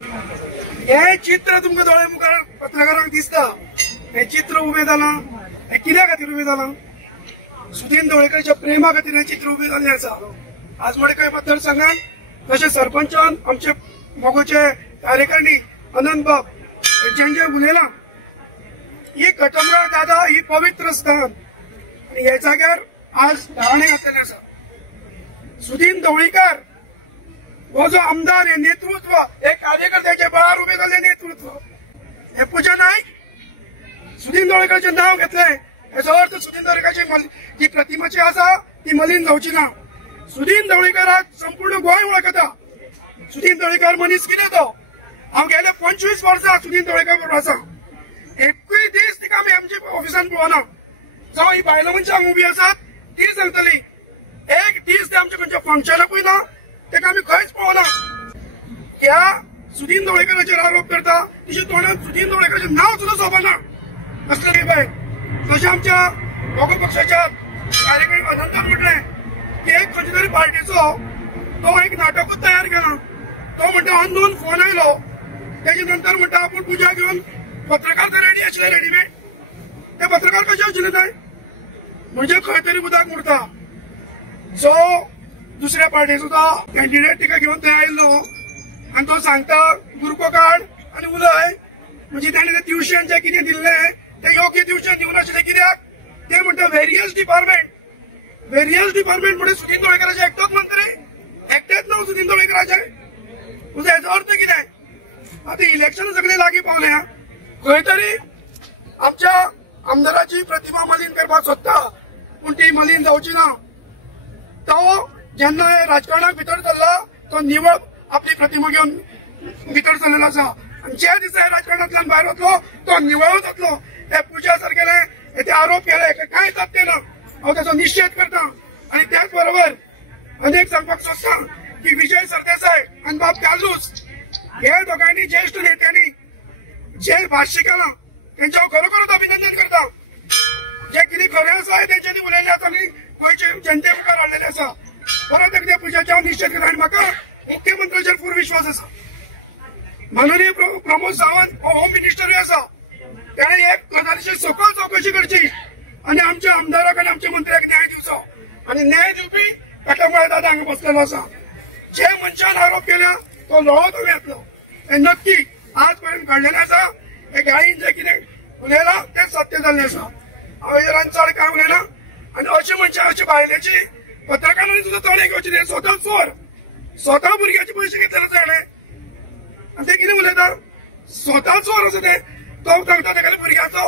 हे चित्र तुमकां दोळे मुखार पत्रकारांक दिसता, हे चित्र उभें जालां, हे कित्या खातीर उभें जालां? सुदीन ढवळेकरच्या प्रेमा खातीर हे चित्र उभें जाल्लें आसा। आजमडे मतदारसंघात तशेंच सरपंचान आमचे मोगोचे कार्यकारिणी अनंत बाब हेंचे उलयलां, ही घटमळ दादा ही पवित्र स्थान आनी हे जाग्यार आज ढाणे घातलेले आसा। सुदीन ढवळीकर हो जो आमदार हे नेतृत्व, हे कार्यकर्त्याचे बळार उभे जाल्ले नेतृत्व, हे पूजा नायक सुदीन ढवळीकरचे नाव घेतले, हेचो अर्थ सुदीन ढवळीकरची जी प्रतिमाची आसा ती मलीन जावची ना। सुदीन ढवळीकराक संपूर्ण गोंय वळखता। सुदीन ढवळीकर मनीस कितें तो, हांव गेले 25 वर्सां सुदीन ढवळीकर बरोबर आसा। एकूय दीस तिका आमी एमजी ऑफिसान पळोवना, जावं ही बायलां मनशां उबी आसात ती सांगतली, एक दीस ते आमच्या खंयच्या फंक्शनाकूय ना, तेका आमी खंयच पळोवना। ह्या सुदीन ढवळीकराचेर आरोप करता, तिच्या तोंडात सुदीन ढवळीकराचें नांव सुद्दां सोबना असले बाय। तशें आमच्या मोगो पक्षाच्या कार्यकर्त्यांनी अनंतान म्हटलें की एक खंयच्या तरी पार्टीचो तो एक नाटकूच तयार केला। तो म्हणटा अननोन फोन आयलो, तेजे नंतर म्हणटा आपूण पुजा घेवन पत्रकार तर रेडी आशिल्ले रेडीमेड, ते पत्रकार कशे आशिल्ले थंय, म्हणजे खंय तरी उदक उरता। सो दुसऱ्या पार्टीचो तो कॅन्डिडेट तिका घेवन थंय आयल्लो आनी तो सांगता गुरको काड आनी उलय, म्हणजे ताणें ते ट्युशन जे कितें दिल्लें ते योग्य ट्युशन दिवन आशिल्लें। कित्याक ते म्हणटा व्हेरियस डिपार्टमेंट म्हणजे सुदीन ढवळीकराचे एकटोच मंत्री, एकटेच न्हू सुदीन ढवळीकराचे, म्हणजे हेचो अर्थ कितें? आता इलेक्शन सगळे लागीं पावल्या, खंय तरी आमच्या आमदाराची प्रतिमा मलीन करपाक सोदता, पूण ती मलीन जावची ना। तो जेन्ना राजकारणाक भितर सरला तो निवळ आपली प्रतिमा घेवन भितर सरलेलो आसा, आनी जे दिसा राजकारणांतल्यान भायर वतलो तो निवळूच जातलो। हे पुजा सारकेले हे आरोप केले, हे कांय तथ्य ना, हांव ताचो निशेध करता। आनी त्याच बरोबर अनेक सांगपाक सोदता की विजय सरदेसाय आनी बाब कालूस हे दोगांनी ज्येष्ठ नेत्यांनी जे भाष्य केलां तेंचे हांव खरोखरच अभिनंदन करता। जे कितें खरें आसा तेंच्यांनी उलयल्लें आसा आनी गोंयचे जनते मुखार हाडलेलें आसा। परत एकदा पुजाचे हांव निशेध करता आनी म्हाका मुख्यमंत्र्याचेर पूर्ण विश्वास आसा। माननीय प्रमोद सावंत होम मिनिस्टरूय आसा, ताणें एक गजालीची सखोल चौकशी करची आनी आमच्या आमदाराक आनी आमच्या मंत्र्याक न्याय दिवचो, आनी न्याय दिवपी घटमळ दादा हांगा बसलेलो आसा। जे मनशान आरोप केल्या तो लोळो तो येतलो, हे नक्की आज पर्यंत घडलेलें आसा। हे गायीन जे कितें उलयलां तें सत्य जाल्लें आसा, हांव हेजेर चड कांय उलयना। आनी अशे मनशां अशे बायलेची पत्रकारांनी सुद्दां तोंड घेवची न्ही, स्वता चोर, स्वता भुरग्याचे पयशे घेतलेले ताणे, आनी ते कितें उलयता, स्वता चोर आसा ते। तो सांगता तेगेल्या भुरग्याचो,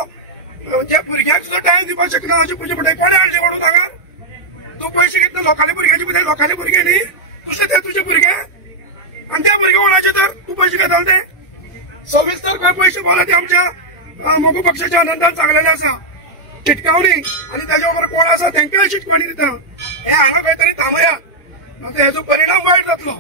जे भुरग्याक सुद्दां टायम दिवपाक शकना अशें पुजे म्हणटा कोणे हाडले म्हणून हांगा, तूं पयशे घेतले लोकांच्या भुरग्याचे पळय, लोकांचे भुरगे न्ही दुसरे ते तुजे भुरगे, आनी ते भुरगे कोणाचे तर तूं पयशे घेताले ते। सविस्तर खंय पयशे बोला ते आमच्या मोगो पक्षाच्या अनंतान सांगलेले आसा। चिटकावणी आनी ताजे बरोबर कोण आसा तांकांय चिटकावणी दिता, हे हांगा खंय तरी थांबयात, हेजो परिणाम वायट जातलो।